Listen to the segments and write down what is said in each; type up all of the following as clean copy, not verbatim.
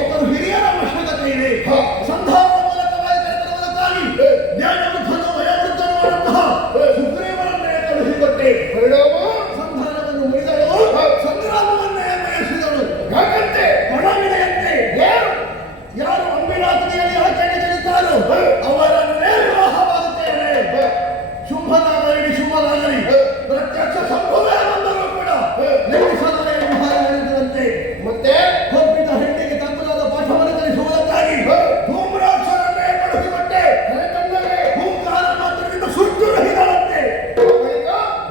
ಒಬ್ಬರು ಹಿರಿಯರ ಅವಶ್ಯಕತೆ ಇದೆ. ಸಂಧಾನದ ಮೂಲಕವಾಗಿ ಜ್ಞಾನಬುದ್ಧನ ವಯೋವೃದ್ಧರು ಮಾಡುವಂತಹ ಸುಗ್ರೀವನನ್ನೇ ಕಳುಹಿಕೊಟ್ಟೆ. ಸಂಧಾನವನ್ನು ಮುರಿದಳು, ಸಂಗ್ರಾಮವನ್ನೇ ಬಯಸಿದಳು. ಯಾಕಂತೆ ಒಳವಿದೆಯಂತೆ ಯಾರು ಅಂಬಿನಾಥನಿಯಲ್ಲಿ ಆಚರಣೆ ತಿಳಿತಾರೋ ಅವರನ್ನೇ ವಿವಾಹವಾಗುತ್ತೇನೆ. ಶುಂಭನಾಗಲಿ ಶುಂಭನಾಗಲಿ ಪ್ರತ್ಯಕ್ಷ ಸಂಭವೇ ಬಂದರೂ ಕೂಡ ನಿರ್ಮಿಸಲೇ ವಿವಾಹ ನಡೆದಂತೆ. ಮತ್ತೆ ಒಪ್ಪಿದ ಹೆಣ್ಣಿಗೆ ತಪ್ಪಲಾದ ಪಾಠವನ್ನು ಕಲಿಸುವುದಕ್ಕಾಗಿ ಧೂಮ್ರಾಕ್ಷರನ್ನೇ ಕಳುಹಿಕೊಟ್ಟೆ. ಹೂಂಕಾರ ಮಾತ್ರದಿಂದ ಸುಟ್ಟು ರಹಿತರಂತೆ.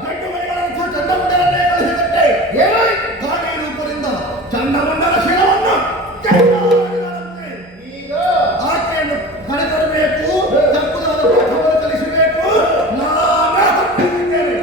ಗಂಡು ಮರಿಗಳಂಥ ಚಂಡಮುಂಡರನ್ನೇ ಕಳುಹಿಕೊಟ್ಟೆ. ಕಾಣಿ ರೂಪದಿಂದ ಚಂಡಮುಂಡರ ಶಿರವನ್ನು ಈಗ ಆಕೆಯನ್ನು ಕರೆತರಬೇಕು, ತಪ್ಪಲಾದ ಪಾಠವನ್ನು ಕಲಿಸಬೇಕು. ನಾನೇ ತಪ್ಪಿದ್ದೇನೆ.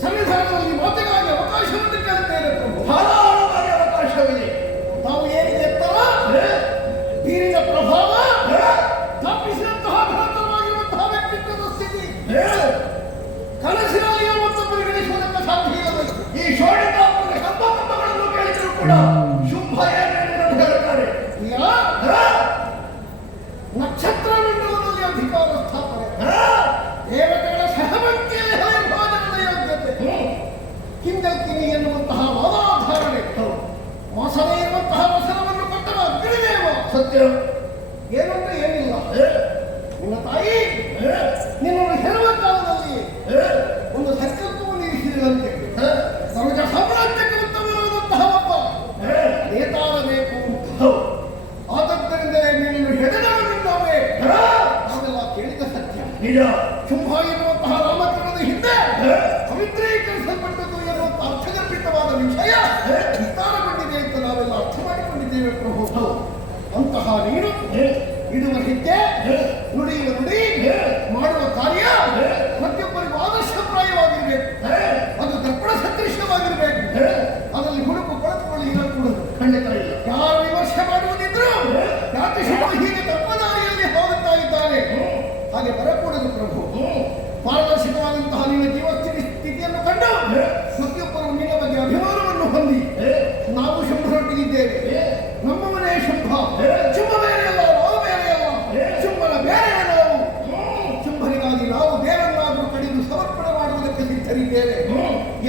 ಸಂವಿಧಾನದಲ್ಲಿ ಮಾತುಗಾಗಿ ಅವಕಾಶವನ್ನು ಕೇಳುತ್ತೇನೆ. ಧಾರಾಳವಾಗಿ ಅವಕಾಶವಿದೆ. ನಾವು ಏನಿದೆ ನೀರಿನ ಪ್ರಭಾವ ತಪ್ಪಿಸಿದಂತಹ ಭ್ರಾಂತವಾಗಿರುವಂತಹ ವ್ಯಕ್ತಿತ್ವದ ಸ್ಥಿತಿ ಕನಸಿನಲ್ಲಿ ಮತ್ತು ಪರಿಗಣಿಸುವುದಕ್ಕೆ ಸಾಧ್ಯ ಇಲ್ಲ. ಈ ಶೋಣಿತಾಪದ ಶಬ್ದಗಳನ್ನು ಕೇಳಿದರೂ ಕೂಡ ಶುಂಭ ಏನೇನು ಹೇಳುತ್ತಾರೆ. ನಕ್ಷತ್ರ ಮಂಡಲದಲ್ಲಿ ಅಧಿಕಾರ ಸ್ಥಾಪನೆ ದೇವತೆಗಳ ಸತ್ಯ ಏನಂತ ಏನಿಲ್ಲ. ನಿನ್ನ ತಾಯಿ ನಿನ್ನನ್ನು ಹೇಳುವ ಕಾಲದಲ್ಲಿ ಒಂದು ಸಂಕಲ್ಪವನ್ನು ಇರಿಸಿದಂತೆ ಸರ್ವಜ ಸಾಮ್ರಾಜ್ಯಕ್ಕೆ ಉತ್ತಮವಾದಂತಹ ಒಬ್ಬ ನೇತಾರ ಬೇಕು. ಆದದ್ದರಿಂದ ನಿನ್ನನ್ನು ಹೆಡೆದವನಿಂದವೇ ನಾವೆಲ್ಲ ಕೇಳಿದ ಸತ್ಯ ನಿಜ. ಶುಂಭ ಎನ್ನುವಂತಹ ನಾಮಕರಣದ ಹಿಂದೆ ಪವಿತ್ರೀಕರಿಸಲ್ಪಟ್ಟದ್ದು ಎನ್ನುವಂತ ಅರ್ಥಗರ್ಭಿತವಾದ ವಿಷಯ ವಿಸ್ತಾರಗೊಂಡಿದೆ ಅಂತ ನಾವೆಲ್ಲ ಅರ್ಥ ಮಾಡಿಕೊಂಡಿದ್ದೇವೆ ಪ್ರಭು. ಅಂತಹ ನೀನು ಇಡುವ ಹೆಜ್ಜೆ, ನುಡಿಯುವ ನುಡಿ, ಮಾಡುವ ಕಾರ್ಯ ಪ್ರತಿಯೊಬ್ಬರಿಗೂ ಆದರ್ಶಪ್ರಾಯವಾಗಿರ್ಬೇಕು. ಅದು ದರ್ಪಣ ಸದೃಶ್ಯವಾಗಿರ್ಬೇಕು. ಅದರಲ್ಲಿ ಹುಡುಕು ಕೊಳಕುಗಳು ಇರಕೂಡದು. ಖಂಡಿತ ಇಲ್ಲ. ಯಾರು ವಿಮರ್ಶೆ ಮಾಡುವುದಿದ್ರು ಯಾತಿಶಿವ ಹೀಗೆ ತಪ್ಪದಾರಿಯಲ್ಲಿ ಹೋಗುತ್ತಾ ಇದ್ದಾನೆ ಹಾಗೆ ಬರಕೂಡದು ಪ್ರಭು. ಪಾರದರ್ಶಕವಾದಂತಹ ನಿನ್ನ ಸ್ಥಿತಿಯನ್ನು ಕಂಡು ಪ್ರತಿಯೊಬ್ಬರು ನಿನ್ನ ಬಗ್ಗೆ ಅಭಿಮಾನವನ್ನು ಹೊಂದಿ ನಾವು ಶಂಭರೊಟ್ಟಿಗಿದ್ದೇವೆ. ನಮ್ಮ ಮನೆ ಶಂಭ. ಶುಂಭ ಬೇರೆಯಲ್ಲ, ನಾವು ಬೇರೆಯಲ್ಲ. ಶುಂಭನ ಬೇರೆ ನಾವು. ಶುಂಭನಿಗಾಗಿ ನಾವು ಬೇರನ್ನಾದರೂ ಕಡಿದು ಸಮರ್ಪಣೆ ಮಾಡುವುದಕ್ಕೆ ಸಿದ್ಧರಿದ್ದೇವೆ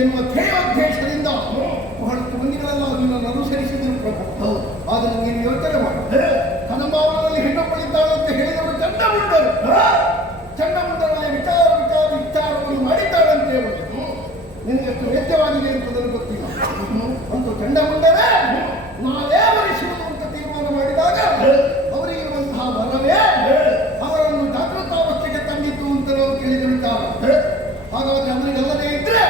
ಎನ್ನುವ ಧ್ಯೇಯೋದ್ದೇಶದಿಂದ ಬಹಳಷ್ಟು ಮಂದಿಗಳೆಲ್ಲ ನಿನ್ನನ್ನು ಅನುಸರಿಸಿದರು ಪ್ರಭು. ಆದರೆ ನೀನು ಯೋಚನೆ ಮಾಡು. ಕದಂಬಾವನದಲ್ಲಿ ಹೆಣ್ಣೊಬ್ಬಳಿದ್ದಾಳೆ ಅಂತ ಹೇಳಿದವರು ಚಂಡಮುಂಡರು. ಚಂಡಮುಂಡರಲ್ಲಿ ವಿಚಾರವನ್ನು ಮಾಡಿದ್ದಾಳಂತೆ ಹೇಳುವುದು ನಿನಗೆಷ್ಟು ವೇದ್ಯವಾಗಿದೆ ಅಂತ ನನಗೆ ಗೊತ್ತಿಲ್ಲ. ಅಂತೂ ಚಂಡಮುಂಡರೇ ನಾವೇ ಭರಿಸುವುದು ಅಂತ ತೀರ್ಮಾನ ಮಾಡಿದಾಗ ಅವರಿಗಿರುವಂತಹ ವರವೇ ಅವರನ್ನು ಜಾಗೃತಾವಸ್ಥೆಗೆ ತಂದಿತ್ತು ಅಂತ ನಾವು ಕೇಳಿದ ವಿಚಾರ. ಹಾಗಾದ್ರೆ ಅವರಿಗೆಲ್ಲದೇ ಇದ್ರೆ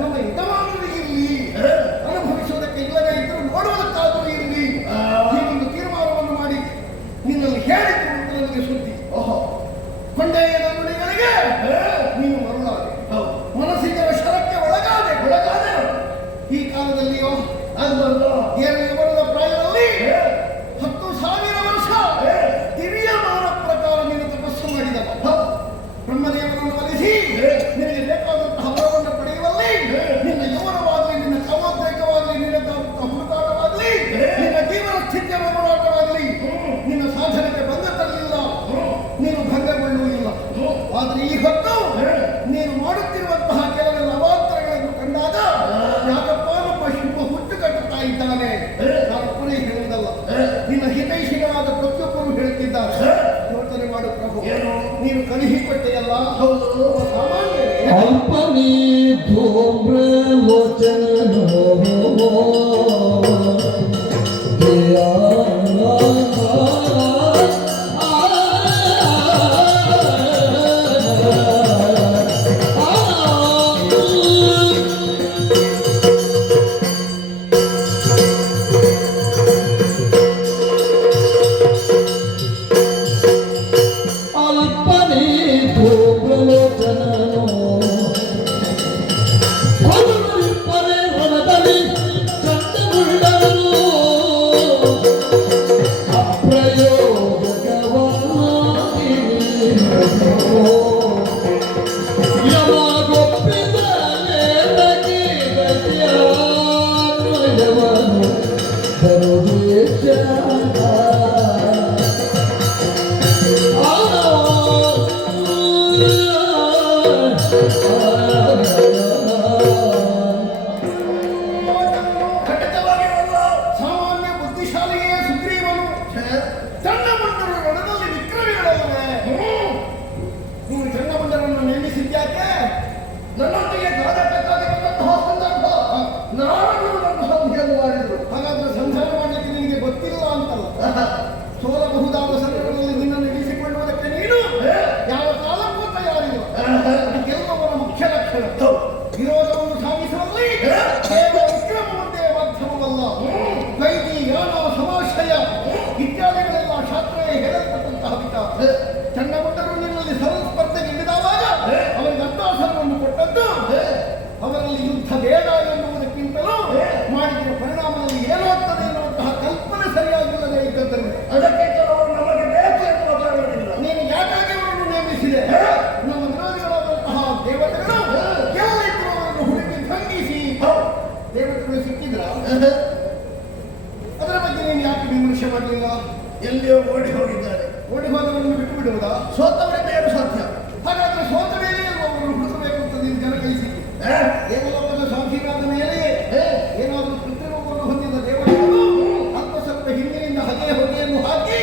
ನಮ್ಮ ಯಜಮಾನರಿಗೆ ಇರಲಿ, ಅನುಭವಿಸುವುದಕ್ಕೆ ಇಲ್ಲದೇ ಇದ್ದರೂ ನೋಡುವುದಕ್ಕಾದರೂ ಇರಲಿ, ಹೀಗೊಂದು ತೀರ್ಮಾನವನ್ನು ಮಾಡಿ ನಿನ್ನಲ್ಲಿ ಹೇಳಿದ್ರು ಅಂತ ನನಗೆ ಸುದ್ದಿ. ಕೊಂಡೆಯ ನುಡಿಗಳಿಗೆ ನೀನು ಮರುಳಾದೆ, ಮನಸ್ಸಿನ ಶರಕ್ಕೆ ಒಳಗಾದೆ. ಈ ಕಾಲದಲ್ಲಿಯೋ ಏಳು ಬರದ ಪ್ರಾಯದಲ್ಲಿ 10,000 ವರ್ಷ ದಿವ್ಯ ಮಾನ ಪ್ರಕಾರ ನೀನು ತಪಸ್ಸು ಮಾಡಿದ ಬ್ರಹ್ಮದೇವರನ್ನು ಒಲಿಸಿ ನಿನಗೆ ಬೇಕಾದಂತಹ ವರವನ್ನು ಪಡೆಯುವಲ್ಲಿ ನಿನ್ನ ಯೌವನವಾಗಲಿ, ನಿನ್ನ ಕಾಮೋದ್ರೇಕವಾಗಲಿ, ನಿನ್ನ ಹುಡುಕಾಟವಾಗಲಿ, ನಿನ್ನ ಜೀವನ ಸ್ಥಿತಿಯ ಹೋರಾಟವಾಗಲಿ ನಿನ್ನ ಸಾಧನೆಗೆ ಬಂದ ತರಲಿಲ್ಲ, ನೀನು ಭಂಗಗೊಳ್ಳುವುದಿಲ್ಲ. ಆದರೆ ಈ ಹೊತ್ತು ನೀನು ಮಾಡುತ್ತಿರುವಂತಹ ಕೆಲವೆಲ್ಲ ಅವಾಂತರಗಳನ್ನು ಕಂಡಾಗ ಯಾಕಪ್ಪ ನಮ್ಮ ಶಿವ ಹುಟ್ಟು ಕಟ್ಟುತ್ತಾ ಇದ್ದಾನೆ. ನಾನು ಪುನಃ ಹೇಳುವುದಲ್ಲ, ನಿನ್ನ ಹಿತೈಷಿಗಳಾದ ಪ್ರತಿಯೊಬ್ಬರು ಹೇಳುತ್ತಿದ್ದಾರೆ. ಯೋಚನೆ ಮಾಡು ಪ್ರಭು. ನೀನು ಕಲಿಹಿಕೊಟ್ಟೆಯಲ್ಲ ಸಾಮಾನ್ಯ ಅಲ್ಪನೇ ಧೂಮ್ರ ಲೋಚನೋ ಸಾಮಾನ್ಯ ಬುದ್ಧಿಶಾಲಿಯೇ ಸುಗ್ರೀವನು. ಚಂಡಮುಂಡರು ರಣದಲ್ಲಿ ವಿಕ್ರಮಿಗಳಲ್ಲವೇ? ನೀವು ಚಂಡಮುಂಡರನ್ನು ನೇಮಿಸಿದ್ಯಾಕೆ? ನನ್ನೊಂದಿಗೆ ಕಾದಕ್ಕಾಗಿ ಬಂದಂತಹ ಸಂದರ್ಭ ನಾನು ನನ್ನ ಸಂಧಿಯನ್ನು ಮಾಡಿದ್ರು. ಹಾಗಾದ್ರೆ ಸಂಧಾನ ಮಾಡಲಿಕ್ಕೆ ನಿನಗೆ ಗೊತ್ತಿಲ್ಲ ಅಂತಲ್ಲ. ಸೋಲಬಹುದಾದ ಸಂದರ್ಭದಲ್ಲಿ ನಿನ್ನನ್ನು ಇರಿಸಿಕೊಳ್ಳುವುದಕ್ಕೆ ನೀನು ಯಾವ ಕಾಲಕ್ಕೂ ತಯಾರಿಲ್ಲ. ಗೆಲ್ಲುವವರ ಮುಖ್ಯ ಲಕ್ಷಣ. ವಿರೋಧವನ್ನು ಸಾಗಿಸುವಲ್ಲಿ ಕೇವಲ ವಿಕ್ರಮವಂತೆ ಮಾಧ್ಯಮವಲ್ಲ, ವೈದಿ, ಯಾನ, ಸಮಾಶಯ ಇತ್ಯಾದಿಗಳೆಲ್ಲ ಶಾಸ್ತ್ರವೇ ಹೇಳಲ್ಪಟ್ಟಂತಹ ವಿಚಾರ. ಚಂಡಮುಂಡರು ನಿನ್ನಲ್ಲಿ ಸ್ಪರ್ಧೆಗೆ ಇಳಿದಾಗ ಅವರಿಗೆ ಅಭ್ಯಾಸವನ್ನು ಕೊಟ್ಟದ್ದು ಅವರಲ್ಲಿ ಯುದ್ಧ ಬೇಡ ಎನ್ನುವುದಕ್ಕಿಂತಲೂ ಮಾಡಿದ ಪರಿಣಾಮದಲ್ಲಿ ಏನಾಗ್ತದೆ ಎನ್ನುವಂತಹ ಕಲ್ಪನೆ ಸರಿಯಾಗಿಲ್ಲದೆ ಇದ್ದದ್ದರಿಂದ ಅದಕ್ಕೆ ಕೆಲವರು ನಮಗೆ ಬೇಕು ಎನ್ನುವ ಕಾರಣವಿಲ್ಲ. ನೀನು ಯಾಕಾಗಿ ಅವರನ್ನು ನೇಮಿಸಿದೆ? ನಮ್ಮ ವಿರೋಧಿಗಳಾದಂತಹ ದೇವತೆಗಳು ಕೆಲವಿದ್ರು ಅವರನ್ನು ಹುಡುಕಿ ಭಂಗಿಸಿ ದೇವತೆಗಳು ಸಿಕ್ಕಿದ್ರ ಅದರ ಬಗ್ಗೆ ನೀನು ಯಾಕೆ ವಿಮರ್ಶೆ ಮಾಡಲಿಲ್ಲ? ಎಲ್ಲಿಯೋ ಓಡಿ ಹೋಗಿದ್ದಾರೆ. ಓಡಿ ಹೋದವರನ್ನು ಬಿಟ್ಟು ಬಿಡುವುದಾ? ಸೋತವರಿಂದ ಏನು ಸಾಧ್ಯ? ಹಾಗಾದ್ರೆ ಸೋತ ಮೇಲೆ ಅವರನ್ನು ಹುಡುಕಬೇಕು ಅಂತ ನೀನು ಜನ ಕಳಿಸಿದ್ದೆ. ದೇವಲೋಕದ ಸ್ವಾಧೀನಾದ ಮೇಲೆಯೇ ಏನಾದರೂ ಕೃತ್ರಿಮವನ್ನು ಹೊಂದಿದ ದೇವತೆಗಳು ಅಲ್ಪ ಸ್ವಲ್ಪ ಹಿಂದಿನಿಂದ ಹಗೆಯನ್ನು ಹಾಕಿ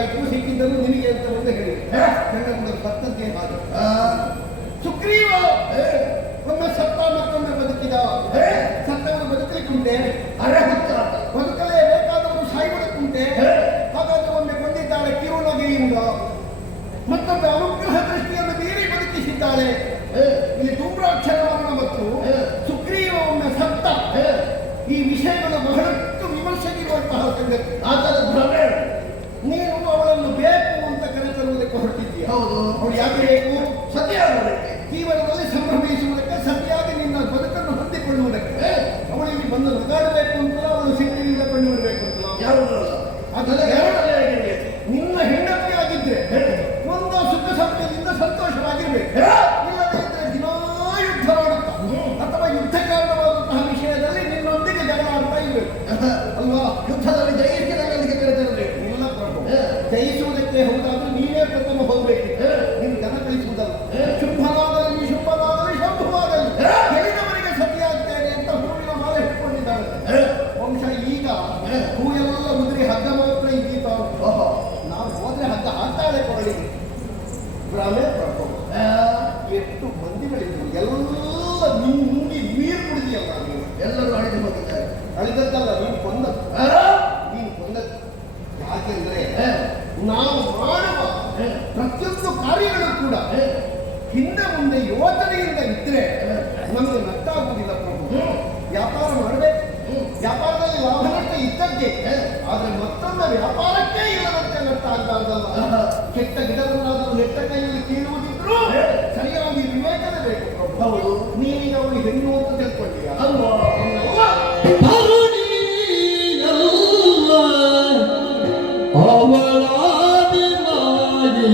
ಆಯ್ತು ಸಿಕ್ಕಿದ್ದನ್ನು ನಿನಗೆ ಅಂತ ಒಂದು ಹೇಳಿ ಗಂಡನ ಸತ್ತಂತೆ ಹಾಗೆ ಸುಗ್ರೀವ ಒಮ್ಮೆ ಸತ್ತ ಮತ್ತೊಮ್ಮೆ ಬದುಕಿದ ಸತ್ತವನು ಬದುಕಲಿಕ್ಕುಂಟೆ ಬದುಕಲೇಬೇಕಾದವನು ಸಾಯುವುದಕ್ಕುಂಟೆ ಹಾಗಾದ್ರೆ ಒಮ್ಮೆ ಕೊಂದಿದ್ದಾಳೆ ಕಿರುನಗೆಯಿಂದ ಮತ್ತೊಮ್ಮೆ ಅನುಗ್ರಹ ದೃಷ್ಟಿಯನ್ನು ಮೀರಿ ಬದುಕಿಸಿದ್ದಾಳೆ ಇಲ್ಲಿ ಧೂಮ್ರಾಕ್ಷರವನ್ನು ಮತ್ತು ಸುಗ್ರೀವ ಒಮ್ಮೆ ಸತ್ತ ಈ ವಿಷಯಗಳು ಬಹಳಷ್ಟು ವಿಮರ್ಶೆಗಿರುವಂತಹ ಸಂಗತಿ ಆತನ ಭ್ರಮೆ ನೀನು ಅವಳನ್ನು ಬೇಕು ಅಂತ ಕರೆತರುವುದಕ್ಕೆ ಹೊರಟಿದ್ದೀಯ ಹೌದು ಅವಳು ಯಾಕೆ ಬೇಕು ಸತ್ಯ ಆಗುವುದಕ್ಕೆ ಜೀವನದಲ್ಲಿ ಸಂಭ್ರಮಿಸುವುದಕ್ಕೆ ಸತ್ಯಾಗಿ ನಿನ್ನ ಬದುಕನ್ನು ಹೊಂದಿಕೊಳ್ಳುವುದಕ್ಕೆ ಅವಳಿಗೆ ಬಂದು ನಗಾಡಬೇಕು ಅಂತಲೂ ಅವಳು ಸಿಟ್ಟಿನಿಂದ ಕೊಂಡುಬಿಡಬೇಕು ಅಂತಲೂ ಯಾವುದು ಅದೆಲ್ಲ ಎರಡನೇ ಆಗಿರ್ಬೇಕು. ನಿನ್ನ ಹೆಂಡತಿ ಆಗಿದ್ರೆ ಒಂದು ಸುಖ ಸಂಖ್ಯೆಯಿಂದ ಸಂತೋಷವಾಗಿರ್ಬೇಕು ಇಲ್ಲದೇ ಇದ್ರೆ ದಿನಾ ಯುದ್ಧ ಮಾಡುತ್ತಾ ಅಥವಾ ಯುದ್ಧ ಕಾರಣವಾದಂತಹ ವಿಷಯದಲ್ಲಿ ನಿನ್ನೊಂದಿಗೆ ಜಗಳ ಆಡ್ತಾ ಇರ್ಬೇಕು ಅಲ್ವಾ ಯುದ್ಧದಲ್ಲಿ ಜಯಿಸಿದವರಿಗೆ ಕರೆತರಬೇಕು ಇಲ್ಲ ಪ್ರಭು ಜಯಿಸುವುದಕ್ಕೆ ಹೌದಾದ್ರೆ ನೀನೇ ಪ್ರಥಮ ಹೋಗ್ಬೇಕು ನೀನು ಜನ ಕಳಿಸುವುದಲ್ಲ ಶುಂಭನಾಗಲಿ ಶುಂಭನಾಗಲಿ ಶಂಭುವಾಗಲಿ ಗೆಲಿದವರಿಗೆ ಸತಿಯಾಗ್ತೇನೆ ಅಂತ ಹೂವಿನ ಮಾಲೆ ಇಟ್ಕೊಂಡಿದ್ದಾಳೆ ವಂಶ ಈಗ ಹೂವೆಲ್ಲ ಉದುರಿ ಹಗ್ಗ ಮಾತ್ರ ಇದ್ದೀತ ನಾವು ಹೋದ್ರೆ ಹಗ್ಗ ಹಾಕ್ತಾಳೆ ಕೊರಳಿಗೆ ಭ್ರಮೆ ಪ್ರಭು ಎಷ್ಟು ಮಂದಿಗಳಿದ್ರು ಎಲ್ಲ ನುಂಗಿ ನೀರು ಕುಡಿದಿಯಲ್ಲ ನೀನು ಎಲ್ಲರೂ ಅಳಿದು ಹೋಗಿದ್ದಾರೆ ಅಳಿದದ್ದಲ್ಲ ನೀನು ಕೊಂದದ್ದು ನೀನು ಕೊಂದದ್ದು ಯಾಕೆಂದ್ರೆ ನಾವು ಮಾಡುವ ಪ್ರತಿಯೊಂದು ಕಾರ್ಯಗಳು ಕೂಡ ಹಿಂದೆ ಮುಂದೆ ಯೋಚನೆಯಿಂದ ಇದ್ರೆ ನಮಗೆ ನಷ್ಟ ಆಗುವುದಿಲ್ಲ ಪ್ರಭು ವ್ಯಾಪಾರ ಮಾಡಬೇಕು ವ್ಯಾಪಾರದಲ್ಲಿ ಲಾಭ ನಷ್ಟ ಇದ್ದದ್ದೇ ಆದ್ರೆ ಮತ್ತೊಮ್ಮೆ ವ್ಯಾಪಾರಕ್ಕೆ ಇಲ್ಲದಂತೆ ನಷ್ಟ ಆಗಬಾರ್ದಲ್ಲ ಕೆಟ್ಟ ಗಿಡವನ್ನಾದರೂ ನೆಟ್ಟ ಕೈಯಲ್ಲಿ ಕೀಳುವುದಿದ್ರು ಸರಿಯಾಗಿ ವಿವೇಚನೆ ಬೇಕು ಪ್ರಭು ನೀನೀಗ ಅವಳು ಹೆಣ್ಣು ಅಂತ ತಿಳ್ಕೊಂಡಿಯ ಅಲ್ವಾ ಅವಳಾದಿ ಮಾಡಿ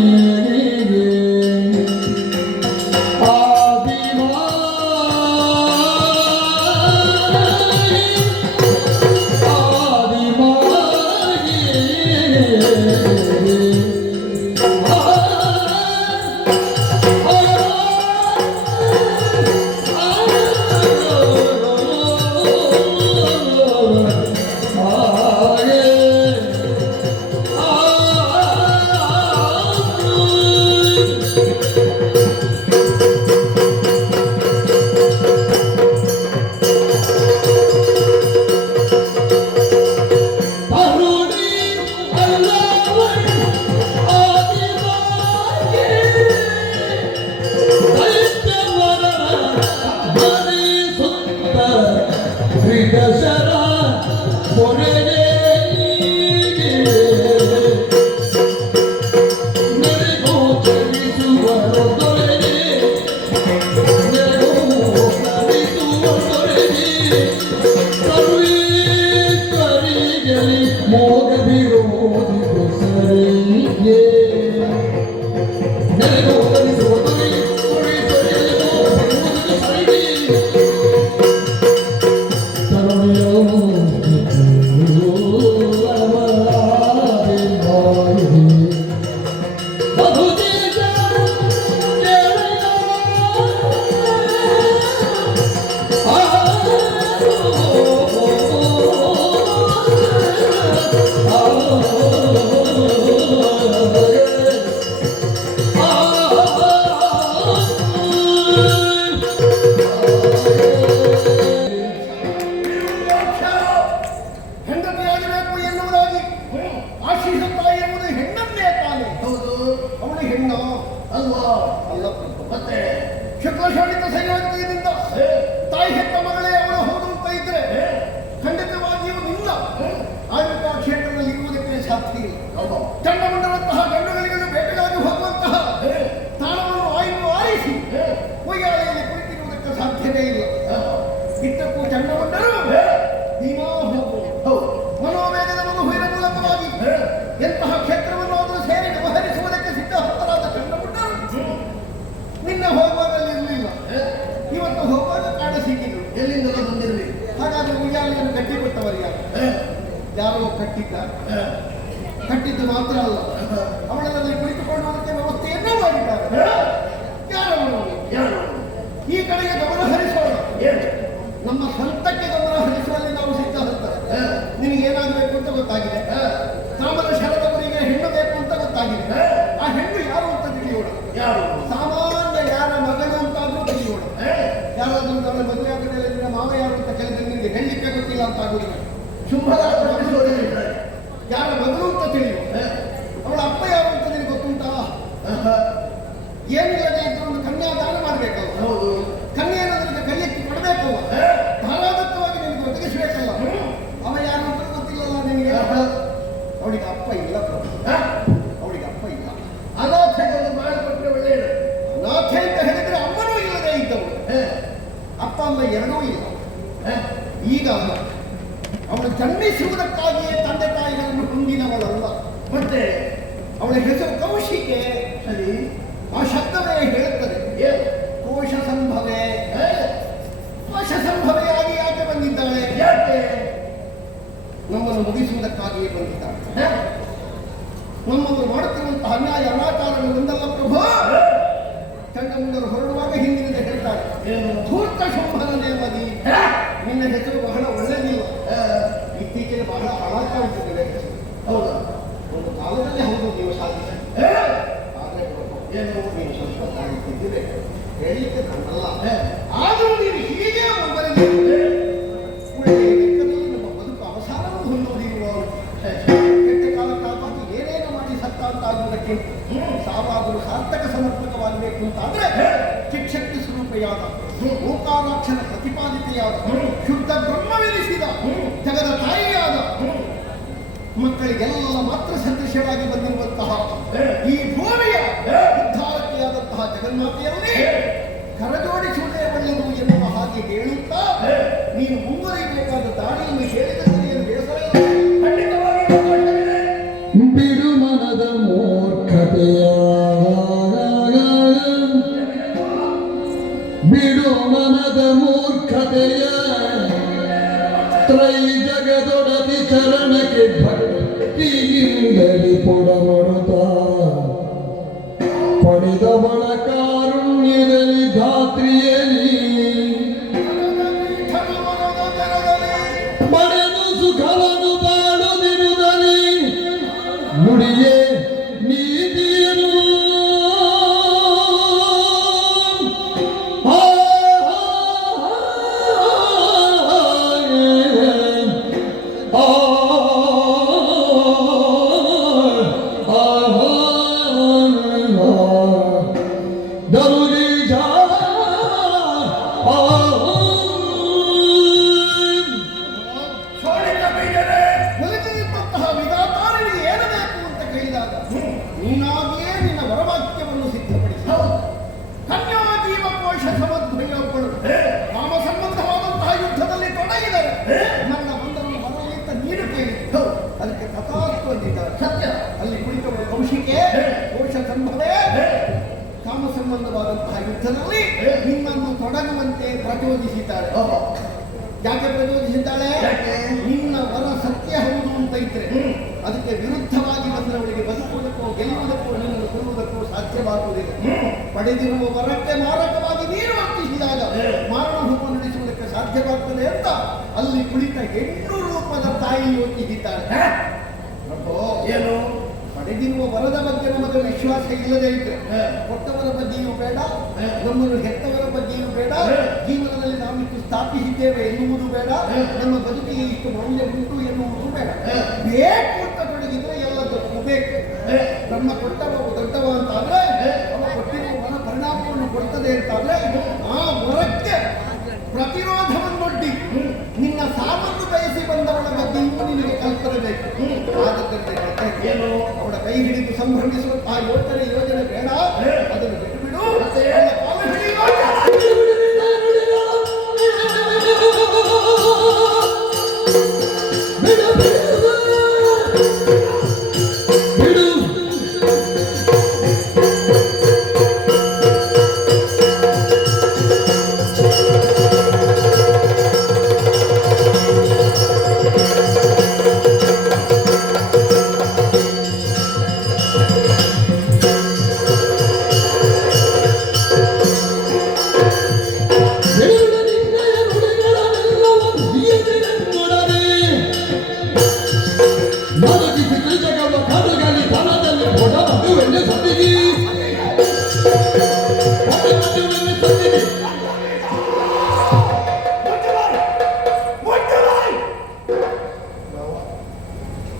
ಹೆಂಡತಿಯಾಗಬೇಕು ಎನ್ನುವುದಾಗಿ ಆಶಿಸುತ್ತಾ ಇರುವುದು ಹೆಣ್ಣನ್ನೇ ತಾನೆ ಹೌದು ಅವಳು ಹೆಣ್ಣು ಅಲ್ವಾ ಅಲ್ಲ ಪ್ರಭು ಮತ್ತೆ ಶುಕ್ಲಶಾಣಿತ ಸಂಯೋಜನೆಯಿಂದ ತಾಯಿ ಹೆತ್ತ ಮಗಳೇ ಅವಳು ಹೌದು ಅಂತ ಇದ್ರೆ ಖಂಡಿತವಾಗಿಯೂ ನಿಲ್ಲ ಆಡಳಿತ ಕ್ಷೇತ್ರದಲ್ಲಿ ಇರುವುದಕ್ಕೆ ಸಾಧ್ಯ ಇಲ್ಲ ಚಂಡಮಂಡಲಂತಹ ಗಂಡುಗಳಿಗೆ ಬೇಟೆಗಾಗಿ ಹೋಗುವಂತಹ ತಾಣವನ್ನು ಆರಿಸಿ ಉಯ್ಯಾಲೆಯಲ್ಲಿ ಕುಳಿತಿರುವುದಕ್ಕೆ ಸಾಧ್ಯವೇ ಇಲ್ಲ ಇಷ್ಟಕ್ಕೂ ಚಂಡಮಂಡಲು ನೀನೋ ಹೋಗು ಮನೋವೇಗದ ಮಗುವಿನ ಮೂಲಕವಾಗಿ ಎಂತಹ ಕ್ಷೇತ್ರವನ್ನು ಆದರೂ ಸೇರಿ ವ್ಯವಹರಿಸುವುದಕ್ಕೆ ಸಿದ್ಧಹಸ್ತರಾದ ಚಂಡಮಂಡಲು ನಿನ್ನೆ ಹೋಗುವಾಗಲ್ಲಿ ಇರಲಿಲ್ಲ ಇವತ್ತು ಹೋಗುವಾಗ ಕಾಡ ಸಿಕ್ಕಿದ್ರು ಎಲ್ಲಿಂದಲೂ ಬಂದಿರಲಿ ಹಾಗಾದ್ರೆ ಉಯ್ಯಾಲೆಯನ್ನು ಕಟ್ಟಿಕೊಟ್ಟವರು ಯಾರೋ ಕಟ್ಟಿದ್ದಾರೆ ಕಟ್ಟಿದ್ದು ಮಾತ್ರ ಅಲ್ಲ ಅವಳಲ್ಲಿ ಕುಳಿತುಕೊಳ್ಳುವುದಕ್ಕೆ ವ್ಯವಸ್ಥೆಯನ್ನೂ ಮಾಡಿದ್ದಾರೆ ಯಾರು ಈ ಕಡೆಗೆ ಗಮನ ಹರಿಸೋಣ ನಮ್ಮ ಸ್ವಂತಕ್ಕೆ ಗಮನ ಹರಿಸುವಲ್ಲಿ ನಾವು ಸಿದ್ಧ ನಿನಗೇನಾಗಬೇಕು ಅಂತ ಗೊತ್ತಾಗಿದೆ ತಾಮರ ಶರದವರಿಗೆ ಹೆಣ್ಣು ಬೇಕು ಇಲ್ಲ. ಈಗ ಅವಳು ಜನ್ಮಿಸುವುದಕ್ಕಾಗಿಯೇ ತಂದೆ ತಾಯಿಗಳನ್ನು ಹೊಂದಿನವಳಲ್ಲ. ಮತ್ತೆ ಅವಳ ಹೆಸರು ಕೌಶಿಕೆ. ಸರಿ, ಆ ಶಬ್ದವೇ ಹೇಳುತ್ತದೆ ಕೋಶ ಸಂಭವೆ. ಕೋಶ ಸಂಭವೆಯಾಗಿ ಯಾಕೆ ಬಂದಿದ್ದಾಳೆ? ಯಾಕೆ? ನಮ್ಮನ್ನು ಮುಗಿಸುವುದಕ್ಕಾಗಿಯೇ ಬಂದಿದ್ದಾಳೆ. ನಮ್ಮನ್ನು ಮಾಡುತ್ತಿರುವಂತಹ ಅನ್ಯಾಯ ಅನಾಚಾರಗಳು ಒಂದಲ್ಲ ಪ್ರಭು. ಚಂಡ ಮುಂಡರು ಹೊರಡುವಾಗ ಹಿಂದಿನಿಂದ ಹೇಳ್ತಾರೆ, ಧೂರ್ತ ಶುಂಭನ ನೇಮದಿ, ನಿನ್ನ ಹೆಸರು ಬಹಳ ಒಳ್ಳೆದಿಲ್ಲ, ಇತ್ತೀಚೆಗೆ ಬಹಳ ಹಾಳಾಗಿ ಕಾಣಿಸುತ್ತದೆ ಹೆಸರು. ಹೌದಾ? ಒಂದು ಕಾಲದಲ್ಲಿ ಹೌದು ನೀವು ಸಾಧಿಸಿ, ಆದರೆ ಏನು ನೀವು ಸ್ವಲ್ಪ ಕಾಣಿಸುತ್ತಿದ್ದೀರಿ ಹೇಳಿಕ್ಕೆ ನನ್ನಲ್ಲ. ಆದರೂ ನೀನು ಹೀಗೆ ಒಬ್ಬರಿಗೆ ಲೆಕ್ಕದಲ್ಲಿ ನಮ್ಮ ಬದುಕು ಅವಸಾನವನ್ನು ಹೊಂದುವುದಿರುವ ಕೆಟ್ಟ ಕಾಲಕ್ಕಾಗಿ ಏನೇನು ಮಾಡಿ ಸತ್ತ ಅಂತ ಆಗುವುದಕ್ಕೆ ಸಾವಾದರೂ ಸಾರ್ಥಕ ಸಮರ್ಪಕವಾಗಬೇಕು ಅಂತಾದ್ರೆ ಶಿಕ್ಷಕ್ಕೆ ಸ್ವರೂಪೆಯಾದ ಓಂಕಾರಾಕ್ಷರ ಪ್ರತಿಪಾದಿತೆಯಾದ ಶುದ್ಧ ಬ್ರಹ್ಮವೆನಿಸಿದ ಜಗದ ತಾಯಿಯಾದ ಮಕ್ಕಳಿಗೆಲ್ಲ ಮಾತ್ರ ಸದೃಶ್ಯವಾಗಿ ಬಂದಿರುವಂತಹ ಈ ಭೂಮಿಯ ಉದ್ಧಾರಕ್ಕೆ ಆದಂತಹ ಜಗನ್ಮಾತೆಯಲ್ಲಿ ಕರಜೋಡಿಸುವುದೇ ಒಳ್ಳೆಯದು ಎನ್ನುವ ಹಾಗೆ ಹೇಳುತ್ತಾ ನೀನು ಮುಂದುವರಿಯಬೇಕಾದ ದಾರಿಯನ್ನು ಹೇಳಿದ ಸರಿಯನ್ನು ಬೇಸರ ಬಿಡು ಮನದ ಮೂರ್ಖತೆಯ, ಬಿಡು ಮನದ ಮೂರ್ಖತೆಯ, ತ್ರೈ ಜಗದೊಡತಿ ಚರಣಕ್ಕೆ ಭಕ್ತಿಯಿಂದಲಿ ಪೊಡಮೊಡುತ್ತ ಪಡೆದವಳ ಕಾರುಣ್ಯದಲ್ಲಿ ಧಾತ್ರಿಯಲಿ ಪಡೆದು ಸುಖವನ್ನು ಬಾಳುತ್ತಿರುವುದರಿ ನುಡಿಯೇ ನೀತಿಯನು. ಶೋಣಿತ ಬೀಜರೇ, ನನಗಿದ್ದಂತಹ ವಿಧಾತಾರನಿಗೆ ಏನು ಬೇಕು ಅಂತ ಕೇಳಿದಾಗ ನೀನಾಗಿಯೇ ನಿನ್ನ ವರವಾಕ್ಯವನ್ನು ಸಿದ್ಧಪಡಿಸಿ ಕನ್ಯಾ ಜೀವಕೋಶ ಸಮದ್ಭಯೊಬ್ಬಳು ಕಾಮ ಸಂಬಂಧವಾದಂತಹ ಯುದ್ಧದಲ್ಲಿ ತೊಡಗಿದರೆ ನನ್ನ ಬಂಧವನ್ನು ಬರಲಿಂತ ನೀನು ಕೇಳಿದ್ದು ಅದಕ್ಕೆ ತಥಾಸ್ತು ಅಂದಿದ್ದಾರೆ. ಸತ್ಯ. ಅಲ್ಲಿ ಕುಳಿತವಳು ಕೌಶಿಕೆ ಕೋಶ ಸಂಭವೇ ಕಾಮ ಸಂಬಂಧವಾದಂತಹ ಯುದ್ಧದಲ್ಲಿ ನಿನ್ನನ್ನು ತೊಡಗುವಂತೆ ಪ್ರಚೋದಿಸಿದ್ದಾಳೆ. ಯಾಕೆ ಪ್ರಚೋದಿಸಿದ್ದಾಳೆ? ನಿನ್ನ ವರ ಸತ್ಯ ಹೌದು ಅಂತ ಇದ್ರೆ ಅದಕ್ಕೆ ವಿರುದ್ಧವಾಗಿ ಬಂದವಳಿಗೆ ಬದುಕುವುದಕ್ಕೂ ಗೆಲ್ಲುವುದಕ್ಕೂ ನಿನ್ನನ್ನು ಕೊಲ್ಲುವುದಕ್ಕೂ ಸಾಧ್ಯವಾಗುವುದಿಲ್ಲ. ಪಡೆದಿರುವ ವರಕ್ಕೆ ಮಾರಕವಾಗಿ ನೀನು ವರ್ತಿಸಿದಾಗ ಮಾರಣ ಹೋಮ ನಡೆಸುವುದಕ್ಕೆ ಸಾಧ್ಯವಾಗ್ತದೆ ಅಂತ ಅಲ್ಲಿ ಕುಳಿತ ಹೆಣ್ಣು ರೂಪದ ತಾಯಿ ಯೋಚಿಸಿದ್ದಾಳೆ. ಪ್ರಭೋ, ಏನು? ಪಡೆದಿರುವ ವರದ ಬಗ್ಗೆ ನಮಗೆ ವಿಶ್ವಾಸ ಇಲ್ಲದೆ ಇದ್ರೆ ಕೊಟ್ಟವರ ಬಗ್ಗೆಯೂ ಬೇಡ, ನಮ್ಮನ್ನು ಹೆತ್ತವರ ಬಗ್ಗೆಯೂ ಬೇಡ, ಜೀವನದಲ್ಲಿ ನಾವು ಇಷ್ಟು ಸ್ಥಾಪಿಸಿದ್ದೇವೆ ಎನ್ನುವುದು ಬೇಡ, ನಮ್ಮ ಬದುಕಿಗೆ ಇಷ್ಟು ಮೌಲ್ಯ ಉಂಟು ಎನ್ನುವುದು ಬೇಡ. ಬೇಕು ಅಂತ ತೊಡಗಿದ್ರೆ ಎಲ್ಲದಕ್ಕೂ ಬೇಕು. ನಮ್ಮ ಕೊಟ್ಟವ ದೊಡ್ಡವ ಅಂತಾದ್ರೆ ಅವ ಕೊಟ್ಟಿರುವ ವರ ಪರಿಣಾಮವನ್ನು ಕೊಡ್ತದೆ ಅಂತಾದ್ರೆ ಆ ವರಕ್ಕೆ ಪ್ರತಿರೋಧವನ್ನೊಡ್ಡಿ ನಿನ್ನ ಸಾವನ್ನು ಬಯಸಿ ಬಂದವಳ ಬಗ್ಗೆಯೂ ನಿನಗೆ ಕಲ್ಪನೆ ಬೇಕು. ಏನು ಅವಳ ಕೈ ಹಿಡಿದು ಸಂಭ್ರಮಿಸುವಂತಹ ಯೋಜನೆ ಬೇಡ, ಅದನ್ನು ಬಿಟ್ಟು ಬಿಡು. ಕಾಲು ಹಿಡಿಯುವ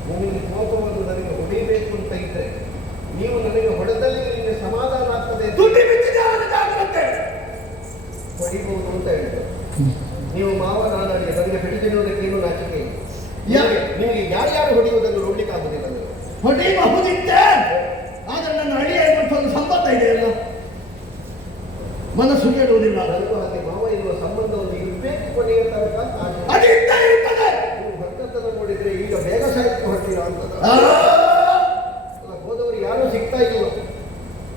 ನಿಮಗೆ ಕೋಪವನ್ನು ನನಗೆ ಹೊಡೆಯಬೇಕು ಅಂತ ಇದ್ರೆ ನೀವು ನನಗೆ ಹೊಡೆದಲ್ಲಿ ನಿಮಗೆ ಸಮಾಧಾನ ಆಗ್ತದೆ. ದುಡ್ಡಿ ಬಿಚ್ಚಿದೆ ಅವನ ಜಾಗ್ರತೆ. ಹೊಡಿಬಹುದು ಅಂತ ಹೇಳಿದ್ರು. ನೀವು ಮಾವ ನಾನಾಡಿ ನನಗೆ ಪೆಟ್ಟು ತಿನ್ನುವುದಕ್ಕೇನು ನಾಚಿಕೆ ಇಲ್ಲ. ನಿಮಗೆ ಯಾರ್ಯಾರು ಹೊಡೆಯುವುದನ್ನು ನೋಡ್ಲಿಕ್ಕೆ ಆಗುದಿಲ್ಲ. ಹೊಡಿಬಹುದಿತ್ತೆ, ಆದರೆ ನನ್ನ ಅಳಿಯ ಒಂದು ಸಂಬಂಧ ಇದೆಯಲ್ಲ, ಮನಸ್ಸು ಕೇಳುವುದಿಲ್ಲ. ನನಗೂ ಹಾಗೆ ಮಾವ ಇರುವ ಸಂಬಂಧವನ್ನು ಇರಬೇಕು ಅಲ್ಲ, ಹೋದವರು ಯಾರೂ ಸಿಗ್ತಾ ಇಲ್ಲ.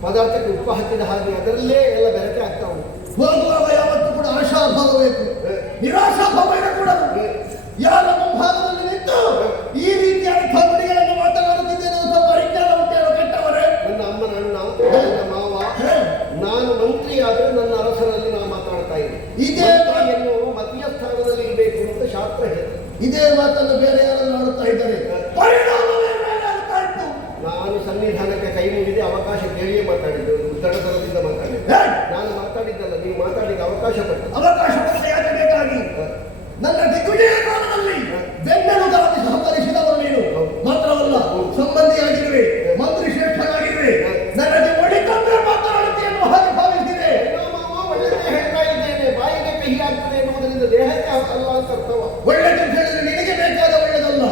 ಪದಾರ್ಥಕ್ಕೆ ಉಪ್ಪು ಹಾಕಿದ ಹಾಗೆ ಅದರಲ್ಲೇ ಎಲ್ಲ ಬೆರಕೆ ಆಗ್ತಾ ಉಂಟು. ಹೋಗುವಾಗ ಯಾವತ್ತೂ ಕೂಡ ಆಶಾಭಾವ ಬೇಕು, ನಿರಾಶಾಭಾವ ಇರಕೂಡದು. ಯಾರ ಮುಂಭಾಗದಲ್ಲಿ ನಿಂತು ಈ ರೀತಿಯಾದ ನುಡಿಗಳನ್ನು ಮಾತನಾಡುತ್ತಿದ್ದೇನೆ ಅಂತ ಪರಿಜ್ಞಾನ ಉಂಟೇನೋ ಕೆಟ್ಟವರೇ. ನನ್ನ ಅಮ್ಮನ ಅಣ್ಣ, ನನ್ನ ಮಾವ, ನಾನು ಮಂತ್ರಿ ಆದ್ರೆ ನನ್ನ ಅರಸರಲ್ಲಿ ನಾನು ಮಾತಾಡ್ತಾ ಇದ್ದೆ. ಇದೇ ಎನ್ನುವ ಮಧ್ಯಸ್ಥಾನದಲ್ಲಿ ಇರಬೇಕು ಅಂತ ಶಾಸ್ತ್ರ ಹೇಳಿದೆ. ಇದೇ ಮಾತನ್ನು ಬೇರೆ ಯಾರನ್ನು ಆಡುತ್ತಾ ಇದ್ದಾರೆ. ಪರಿಣಾಮವೇ ಮೇಲಾಗ್ತಾ ಇತ್ತು. ನಾನು ಸನ್ನಿಧಾನಕ್ಕೆ ಕೈ ಮುಗಿದು ಅವಕಾಶ ಕೇಳಿಯೇ ಮಾತಾಡಿದ್ದು, ಉತ್ತರದಿಂದ ಮಾತಾಡಿದ್ದೆ. ನಾನು ಮಾತಾಡಿದ್ದಲ್ಲ, ನೀವು ಮಾತಾಡಿದ ಅವಕಾಶ ಪಟ್ಟು. ಅವಕಾಶ ಯಾಕೆ ಬೇಕಾಗಿ? ನನ್ನ ದಿಗ್ವಿಜಯ ಕಾಲದಲ್ಲಿ ಬೆನ್ನೆಲುಗಾಗಿ ಸಹಕರಿಸಿದವರು ನೀನು ಮಾತ್ರವಲ್ಲ, ಸಂಬಂಧಿಯಾಗಿರುವೆ, ಮಂತ್ರಿ ಶ್ರೇಷ್ಠನಾಗಿರುವೆ. ನನಗೆ ಒಳಿತಂದ್ರೆ ಮಾತನಾಡುತ್ತೆ ಎನ್ನುವ ಹಾಗೆ ಭಾವಿಸಿದೆ. ಒಳ್ಳೆದೇ ಹೇಳ್ತಾ ಇದ್ದೇನೆ, ಬಾಯಿಗೆ ಕಹಿ ಆಗ್ತದೆ ಎನ್ನುವುದರಿಂದ ದೇಹಕ್ಕೆ ಅಲ್ಲ ಅಂತ ಅರ್ಥವ. ಒಳ್ಳೆದು ಹೇಳಿದ್ರೆ ನಿನಗೆ ಬೇಕಾದ ಒಳ್ಳೆದಲ್ಲ,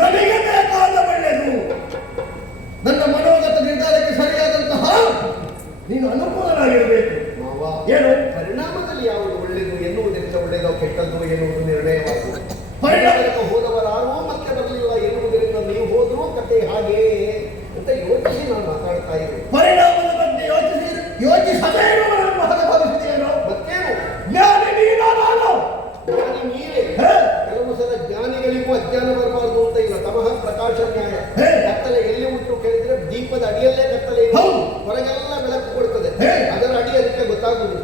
ನನಗೆ ಬೇಕಾದ ಒಳ್ಳೆದು. ನನ್ನ ಮನೋಗತ ನಿರ್ಧಾರಕ್ಕೆ ಸರಿಯಾದಂತಹ ನೀನು ಅನುಕೂಲನಾಗಿರಬೇಕು. ಮಾವ, ಏನು ಪರಿಣಾಮದಲ್ಲಿ ಯಾವುದು ಒಳ್ಳೆಯದು ಎನ್ನುವುದರಿಂದ ಒಳ್ಳೆಯದೋ ಕೆಟ್ಟದ್ದು ಎನ್ನುವುದು ನಿರ್ಣಯವಾಗುವುದು. ಪರಿಣಾಮ ಹೋದವರಾರೂ ಮತ್ತೆ ಬರಲಿಲ್ಲ ಎನ್ನುವುದರಿಂದ ನೀವು ಹೋದರೂ ಕತೆ ಹಾಗೆ ಅಂತ ಯೋಚಿಸಿ ನಾನು ಮಾತಾಡ್ತಾ ಇದ್ದೆ. ಪರಿಣಾಮದ ಬಗ್ಗೆ ಯೋಚಿಸದೇ ಇರುವವರನ್ನು ಹಾಗೆ ಭಾವಿಸಿದೆಯೇನೋ? ಮತ್ತೇನು ಜ್ಞಾನಿ ನೀನೋ ನಾನು? ಜ್ಞಾನಿ ನೀವೇ. ಕೆಲವು ಸಲ ಜ್ಞಾನಿಗಳಿಗೂ ಅಜ್ಞಾನ ಬರಬಾರ್ದು ಅಂತ ಇಲ್ಲ. ತಮಃ ಪ್ರಕಾಶ ನ್ಯಾಯ. ಕತ್ತಲೆ ಎಲ್ಲಿ ಉಂಟು ಕೇಳಿದ್ರೆ ದೀಪದ ಅಡಿಯಲ್ಲೇ ಕತ್ತಲೆ ಇದೆ. ಹೌದು. ಹೊರಗೆಲ್ಲ ಬೆಳಕು ಕೊಡ್ತದೆ, ಅದರ ಅಡಿ ಅದಕ್ಕೆ ಗೊತ್ತಾಗುವುದು.